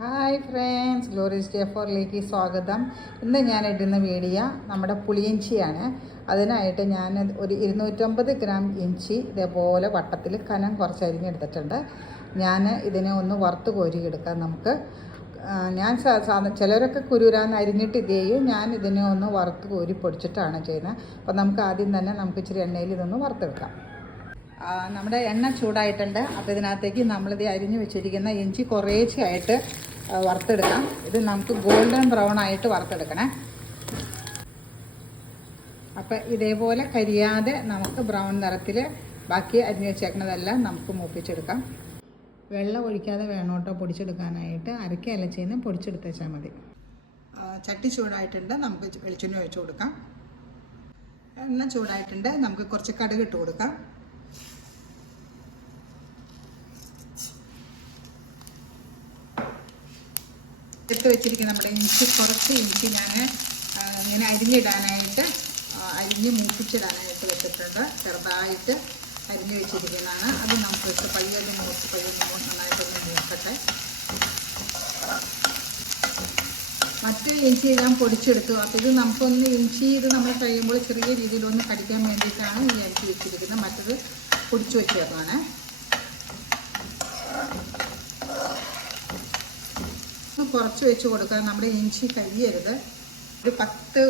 Hi friends glorious day ഫോറിലേക്ക് സ്വാഗതം. ഇന്ന് ഞാൻ ഇടുന്ന വീഡിയോ നമ്മുടെ പുളിയിഞ്ചിയാണ് അതിനായിട്ട് ഞാൻ ഒരു ഇരുന്നൂറ്റമ്പത് ഗ്രാം ഇഞ്ചി ഇതേപോലെ വട്ടത്തിൽ കനം കുറച്ച് അരിഞ്ഞെടുത്തിട്ടുണ്ട്. ഞാൻ ഇതിനെ ഒന്ന് വറുത്ത് കോരിയെടുക്കാം നമുക്ക്. ഞാൻ സാധാരണ സാധാ ചിലരൊക്കെ കുരുരാന്ന് അരിഞ്ഞിട്ട് ഇത് ചെയ്യും ഞാൻ ഇതിനെ ഒന്ന് വറുത്ത് കോരി പൊടിച്ചിട്ടാണ് ചെയ്യുന്നത്. അപ്പോൾ നമുക്ക് ആദ്യം തന്നെ നമുക്ക് ഇച്ചിരി എണ്ണയിൽ ഇതൊന്ന് വറുത്തെടുക്കാം. നമ്മുടെ എണ്ണ ചൂടായിട്ടുണ്ട്. അപ്പോൾ ഇതിനകത്തേക്ക് നമ്മളിത് അരിഞ്ഞു വെച്ചിരിക്കുന്ന ഇഞ്ചി കുറേശ്ശെയായിട്ട് വറുത്തെടുക്കാം. ഇത് നമുക്ക് ഗോൾഡൻ ബ്രൗൺ ആയിട്ട് വറുത്തെടുക്കണേ. അപ്പോൾ ഇതേപോലെ കരിയാതെ നമുക്ക് ബ്രൗൺ നിറത്തിൽ ബാക്കി അരിഞ്ഞു വെച്ചേക്കുന്നതെല്ലാം നമുക്ക് മൂപ്പിച്ചെടുക്കാം. വെള്ളം ഒഴിക്കാതെ വേണോട്ടോ പൊടിച്ചെടുക്കാനായിട്ട്. അരക്കയല്ല ചെയ്യുന്നത് പൊടിച്ചെടുത്തേച്ചാൽ മതി. ചട്ടി ചൂടായിട്ടുണ്ട്. നമുക്ക് വെളിച്ചെണ്ണ ഒഴിച്ചു കൊടുക്കാം. എണ്ണ ചൂടായിട്ടുണ്ട്. നമുക്ക് കുറച്ച് കടുക് ഇട്ട് കൊടുക്കാം. എടുത്ത് വെച്ചിരിക്കുന്ന നമ്മുടെ ഇഞ്ചി കുറച്ച് ഇഞ്ചി ഞാൻ ഇങ്ങനെ അരിഞ്ഞിടാനായിട്ട് അരിഞ്ഞ് മൂപ്പിച്ചിടാനായിട്ട് വെച്ചിട്ടുണ്ട്. ചെറുതായിട്ട് അരിഞ്ഞ് വെച്ചിരിക്കുന്നതാണ്. അത് നമുക്ക് ഇട്ട് പയ്യൊന്ന് മൂത്ത് പയ്യൊന്ന് നന്നായിട്ടൊന്ന് മൂക്കട്ടെ. മറ്റേ ഇഞ്ചി ഞാൻ പൊടിച്ചെടുത്തു. അപ്പോൾ ഇത് നമുക്കൊന്ന് ഇഞ്ചി ഇത് നമ്മൾ കഴിയുമ്പോൾ ചെറിയ രീതിയിലൊന്ന് കടിക്കാൻ വേണ്ടിയിട്ടാണ് ഈ ഇഞ്ചി വെച്ചിരിക്കുന്നത്. മറ്റത് പൊടിച്ചു വെച്ചേക്കാണ് കുറച്ച് വെച്ച് കൊടുക്കുക നമ്മുടെ ഇഞ്ചി കരിയരുത്. ഒരു പത്ത്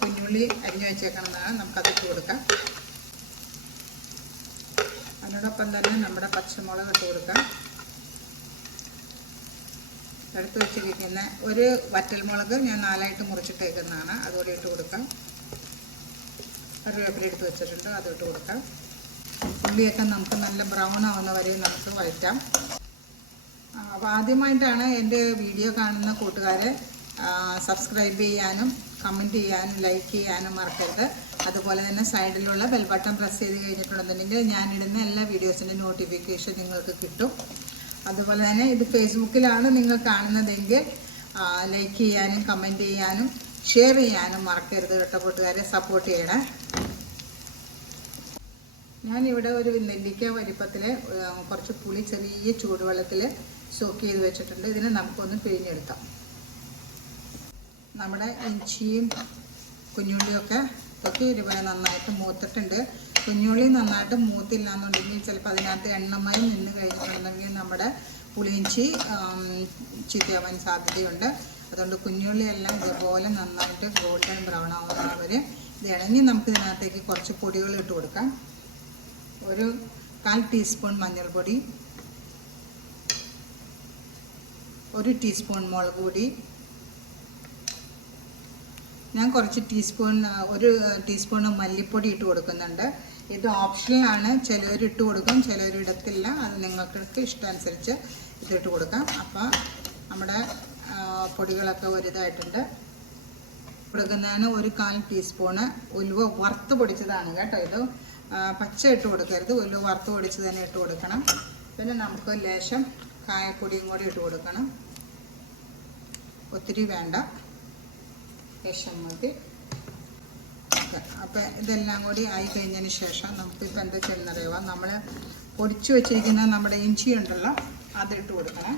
കുഞ്ഞുള്ളി അരിഞ്ഞു വെച്ചേക്കണമെന്നാണ് നമുക്കത് ഇട്ട് കൊടുക്കാം. അതിനോടൊപ്പം തന്നെ നമ്മുടെ പച്ചമുളക് ഇട്ട് കൊടുക്കാം. എടുത്ത് വെച്ചിരിക്കുന്ന ഒരു വറ്റൽമുളക് ഞാൻ നാലായിട്ട് മുറിച്ചിട്ടേക്കുന്നതാണ്. അതുകൂടി ഇട്ട് കൊടുക്കാം. കറിവേപ്പില എടുത്ത് വെച്ചിട്ടുണ്ട്. അതും ഇട്ട് കൊടുക്കാം. ഉള്ളിയൊക്കെ നമുക്ക് നല്ല ബ്രൗൺ ആവുന്ന വരെ നമുക്ക് വഴറ്റാം. അപ്പോൾ ആദ്യമായിട്ടാണ് എന്റെ വീഡിയോ കാണുന്ന കൂട്ടുകാരെ സബ്സ്ക്രൈബ് ചെയ്യാനും കമന്റ് ചെയ്യാനും ലൈക്ക് ചെയ്യാനും മറക്കരുത്. അതുപോലെ തന്നെ സൈഡിലുള്ള ബെൽ ബട്ടൺ പ്രസ് ചെയ്ത് കഴിഞ്ഞിട്ടുണ്ടെന്നുണ്ടെങ്കിൽ ഞാനിടുന്ന എല്ലാ വീഡിയോസിന്റെ നോട്ടിഫിക്കേഷൻ നിങ്ങൾക്ക് കിട്ടും. അതുപോലെ തന്നെ ഇത് ഫേസ്ബുക്കിലാണ് നിങ്ങൾ കാണുന്നതെങ്കിൽ ലൈക്ക് ചെയ്യാനും കമന്റ് ചെയ്യാനും ഷെയർ ചെയ്യാനും മറക്കരുത് കേട്ടോ കൂട്ടുകാരെ. സപ്പോർട്ട് ചെയ്യണേ. ഞാനിവിടെ ഒരു നെല്ലിക്ക വലിപ്പത്തിൽ കുറച്ച് പുളി ചെറിയ ചൂടുവെള്ളത്തിൽ സോക്ക് ചെയ്ത് വെച്ചിട്ടുണ്ട്. ഇതിനെ നമുക്കൊന്ന് പിഴിഞ്ഞെടുക്കാം. നമ്മുടെ ഇഞ്ചിയും കുഞ്ഞുള്ളിയൊക്കെ ഒക്കെ ഒരുപോലെ നന്നായിട്ട് മൂത്തിട്ടുണ്ട്. കുഞ്ഞുള്ളി നന്നായിട്ട് മൂത്തില്ല എന്നുണ്ടെങ്കിൽ ചിലപ്പോൾ അതിനകത്ത് എണ്ണമായി നിന്ന് കഴിഞ്ഞിട്ടുണ്ടെങ്കിൽ നമ്മുടെ പുളിയിഞ്ചി ചീത്തയാവാൻ സാധ്യതയുണ്ട്. അതുകൊണ്ട് കുഞ്ഞുള്ളിയെല്ലാം ഇതുപോലെ നന്നായിട്ട് ഗോൾഡൻ ബ്രൗൺ ആവുന്നവർ ഇത് ഇണങ്ങി നമുക്ക് ഇതിനകത്തേക്ക് കുറച്ച് പൊടികൾ ഇട്ട് കൊടുക്കാം. ഒരു കാൽ ടീസ്പൂൺ മഞ്ഞൾപ്പൊടി ഒരു ടീസ്പൂൺ മുളക് പൊടി. ഞാൻ കുറച്ച് ടീസ്പൂൺ ഒരു ടീസ്പൂൺ മല്ലിപ്പൊടി ഇട്ട് കൊടുക്കുന്നുണ്ട്. ഇത് ഓപ്ഷണലാണ് ചിലർ ഇട്ട് കൊടുക്കും ചിലർ ഇടത്തില്ല. അത് നിങ്ങൾക്ക് ഇഷ്ടമനുസരിച്ച് ഇതിട്ട് കൊടുക്കാം. അപ്പോൾ നമ്മുടെ പൊടികളൊക്കെ ഒരിതായിട്ടുണ്ട് കൊടുക്കുന്നതിന് ഒരു കാൽ ടീസ്പൂണ് ഉലുവ വറുത്ത് പൊടിച്ചതാണ് കേട്ടോ ഇത്. പച്ച ഇട്ട് കൊടുക്കരുത്. ഒരു വറുത്ത് പൊടിച്ച് തന്നെ ഇട്ട് കൊടുക്കണം. പിന്നെ നമുക്ക് ലേശം കായപ്പൊടിയും കൂടി ഇട്ട് കൊടുക്കണം. ഒത്തിരി വേണ്ട. ലേശം മതി. അപ്പം ഇതെല്ലാം കൂടി ആയി കഴിഞ്ഞതിന് ശേഷം നമുക്ക് നമുക്കിപ്പോൾ എന്താ ചെയ്യുന്നറിയുക നമ്മൾ പൊടിച്ചു വെച്ചിരിക്കുന്ന നമ്മുടെ ഇഞ്ചി ഉണ്ടല്ലോ അതിട്ട് കൊടുക്കണം.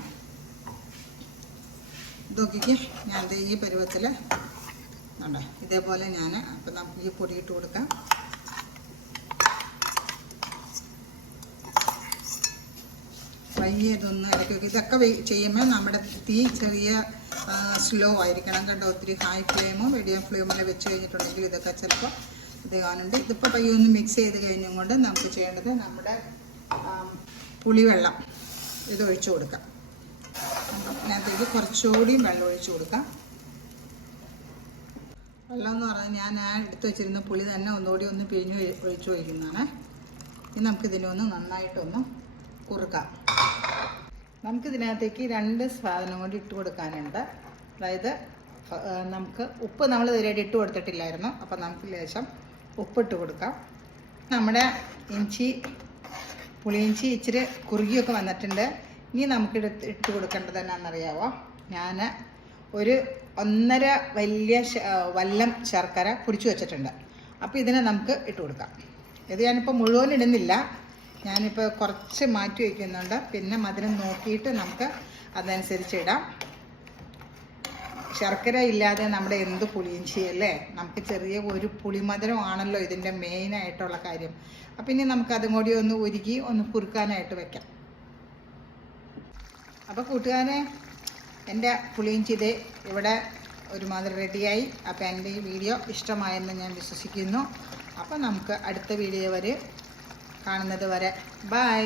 ഇതൊക്കെ ഞാൻ ഈ പരുവത്തിൽ ഇതേപോലെ ഞാൻ അപ്പം നമുക്ക് ഈ പൊടി ഇട്ട് കൊടുക്കാം. ഇതൊന്നും ഇടയ്ക്കൊക്കെ ഇതൊക്കെ ചെയ്യുമ്പോൾ നമ്മുടെ തീ ചെറിയ സ്ലോ ആയിരിക്കണം. കേട്ടോ ഒത്തിരി ഹൈ ഫ്ലെയിമോ മീഡിയം ഫ്ലെയിമോ വെച്ച് കഴിഞ്ഞിട്ടുണ്ടെങ്കിൽ ഇതൊക്കെ ചിലപ്പോൾ ഇത് കാണുന്നുണ്ട്. ഇതിപ്പോൾ പയ്യെ ഒന്ന് മിക്സ് ചെയ്ത് കഴിഞ്ഞും കൊണ്ട് നമുക്ക് ചെയ്യേണ്ടത് നമ്മുടെ പുളിവെള്ളം ഇത് ഒഴിച്ചു കൊടുക്കാം. അപ്പം ഇതിനകത്തേക്ക് കുറച്ചുകൂടി വെള്ളം ഒഴിച്ചു കൊടുക്കാം. വെള്ളം എന്ന് പറഞ്ഞാൽ ഞാൻ ആ എടുത്ത് വെച്ചിരുന്ന പുളി തന്നെ ഒന്നുകൂടി ഒന്ന് പിഴിഞ്ഞ് ഒഴിച്ച് ഒഴിക്കുന്നതാണ്. ഇനി നമുക്കിതിനൊന്ന് നന്നായിട്ടൊന്ന് കുറുക്കാം. നമുക്കിതിനകത്തേക്ക് രണ്ട് സാധനം കൊണ്ട് ഇട്ട് കൊടുക്കാനുണ്ട്. അതായത് നമുക്ക് ഉപ്പ് നമ്മൾ ഇതുവരെയായിട്ട് ഇട്ട് കൊടുത്തിട്ടില്ലായിരുന്നു. അപ്പം നമുക്ക് ലേശം ഉപ്പിട്ട് കൊടുക്കാം. നമ്മുടെ ഇഞ്ചി പുളിയിഞ്ചി ഇച്ചിരി കുറുകിയൊക്കെ വന്നിട്ടുണ്ട്. ഇനി നമുക്ക് ഇട്ട് കൊടുക്കേണ്ടത് എന്നാണെന്നറിയാവോ? ഞാൻ ഒരു ഒന്നര വലിയ വല്ലം ശർക്കര പൊടിച്ചു വെച്ചിട്ടുണ്ട്. അപ്പോൾ ഇതിനെ നമുക്ക് ഇട്ട് കൊടുക്കാം. ഇത് ഞാനിപ്പോൾ മുഴുവൻ ഇടുന്നില്ല. ഞാനിപ്പോൾ കുറച്ച് മാറ്റി വയ്ക്കുന്നുണ്ട് പിന്നെ മധുരം നോക്കിയിട്ട് നമുക്ക് അതനുസരിച്ച് ഇടാം. ശർക്കര ഇല്ലാതെ നമ്മുടെ എന്ത് പുളിയും ചെയ്യല്ലേ നമുക്ക് ചെറിയ ഒരു പുളിമധുരമാണല്ലോ ഇതിന്റെ മെയിനായിട്ടുള്ള കാര്യം. അപ്പം ഇനി നമുക്ക് അതും കൂടി ഒന്ന് ഉരുകി ഒന്ന് കുറുക്കാനായിട്ട് വെക്കാം. അപ്പോൾ കൂട്ടുകാരെ എന്റെ പുളിയിഞ്ചി ഇത് ഇവിടെ ഒരുമാതിരി റെഡിയായി അപ്പോൾ എന്റെ ഈ വീഡിയോ ഇഷ്ടമായെന്ന് ഞാൻ വിശ്വസിക്കുന്നു. അപ്പോൾ നമുക്ക് അടുത്ത വീഡിയോ വരെ കാണുന്നത് വരെ. ബൈ